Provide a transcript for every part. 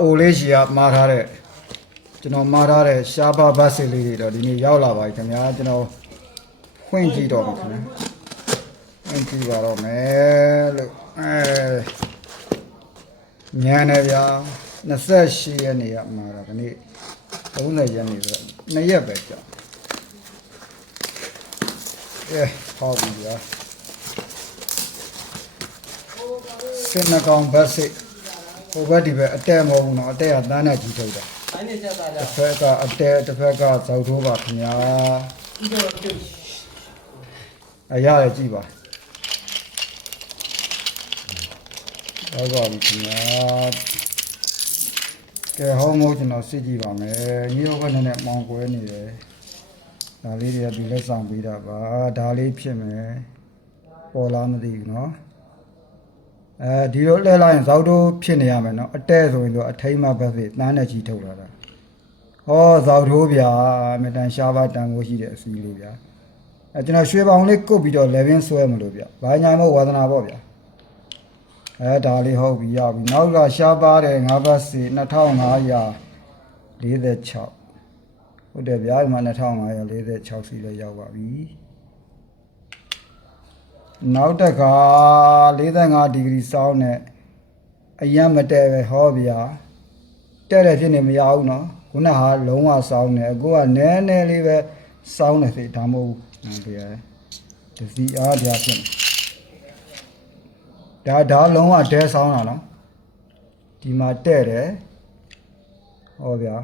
အိုလေးရှိကမှားထားတဲ့ကျွန်တော်မှားထားတဲ့ရှားပါဘတ်စစ်လေးတွေတော့ဒီနေ့ရောက်လာပါပြီခင်ဗျာကျွန်တော်ဖွင့်ကြည့်တော့ပြီခင်ဗျာဖွင့်ကြည့်ပါတော့မယ်လို့ညံနေဗျာ28ရက်နေ့ကမှာတာဒီနေ့30ရက်နေ့ဆိုတော့2ရက်ပဲကြာဟောပြီဗျာစင်နကောင်ဘတ်စစ်ဟိုဘက်ဒီဘက်အတဲမဟုတ်ဘူးနော်အတဲကတန်းနဲ့ကြီးထုတ်တာတစ်ဖက်ကအတဲတစ်ဖက်ကဇောက်ထိုးပါခင်ဗျာရတယ်ကြည့်ပါဟုတ်ပါပြီခင်ဗျာကဲဟောမို့ကျွန်တော်စစ်ကြည့်ပါမယ်ညီတို့ကလည်းမောင်ကွဲနေတယ်ဒါလေးတွေကဒီလက်ဆောင်ပေးတာပါဒါလေးဖြစ်မယ်ပေါ်လားမသိဘူးနော်ဒီလိုလဲလိုက်ရင်ဇောက်တိုးဖြစ်နေရမယ်နော်အတဲဆိုရင်တော့အထိမ့်မဘက်စစ်တန်းနဲ့ချီထုတ်လာတာဟောဇောက်တိုးဗျာမတန်ရှားပါတန်ကိုရှိတဲ့အစီလေးဗျာကျွန်တော်ရွှေပေါင်လေးကုတ်ပြီးတော့ level ဆွဲမလို့ဗျဘာညာမို့ဝါသနာပေါ့ဗျာဒါလေးဟုတ်ပြီရပြီနောက်ကရှားပါတယ်ငါးဘတ်စစ်2546ဟုတ်တယ်ဗျာဒီမှာ2546စီလည်းရောက်ပါပြီနောက်တက်က45ဒီဂရီစောင်းနဲ့အရင်မတဲပဲဟောဗျာတဲ့တယ်ဖြစ်နေမရဘူးနော်ခုနကလုံးဝစောင်းနေအခုကနည်းနည်းလေးပဲစောင်းနေစေဒါမဟုတ်ဘူးဗျာဒီစီအားဗျာဖြစ်နေဒါလုံးဝဒဲစောင်းတာနော်ဒီမှာတဲ့တယ်ဟောဗျာ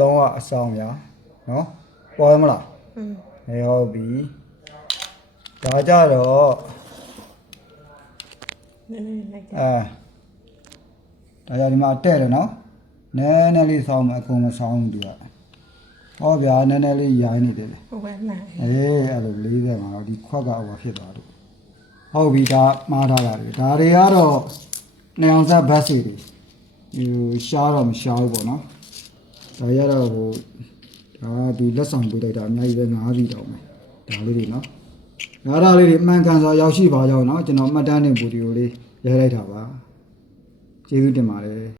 လုံးဝအဆောင်ဗျာနော်ပေါ်မလားဟုတ်ပြီဒါကြတော့နည်းနည်းလိုက်ဒါကြဒီမှာတဲ့တယ်နော်နည်းနည်းလေးဆောင်းမယ်အကုန်မဆောင်းဘူးသူကဟောဗျာနည်းနည်းလေးရိုင်းနေတယ်လေဟုတ်ပါမှန်အဲ့လို40မှာတော့ဒီခွက်ကဟိုဖြစ်သွားတယ်ဟုတ်ပြီဒါမှားထားတာတွေဒါတွေကတော့နေအောင်ဆက်ဘတ်စီတွေရှားတော့မရှားဘူးပေါ့နော်ဒါရတော့ဟိုဒါဒီလက်ဆောင်ပေးလိုက်တာအများကြီးပဲ9စီတောင်းမယ်ဒါလေးတွေနော်ဒါလေးတွေမှန်ကန်စွာရောက်ရှိပါကြောင်းเนาะကျွန်တော်မှတ်တမ်းတင်ဗီဒီယိုလေးရေးလိုက်တာပါကျေးဇူးတင်ပါတယ်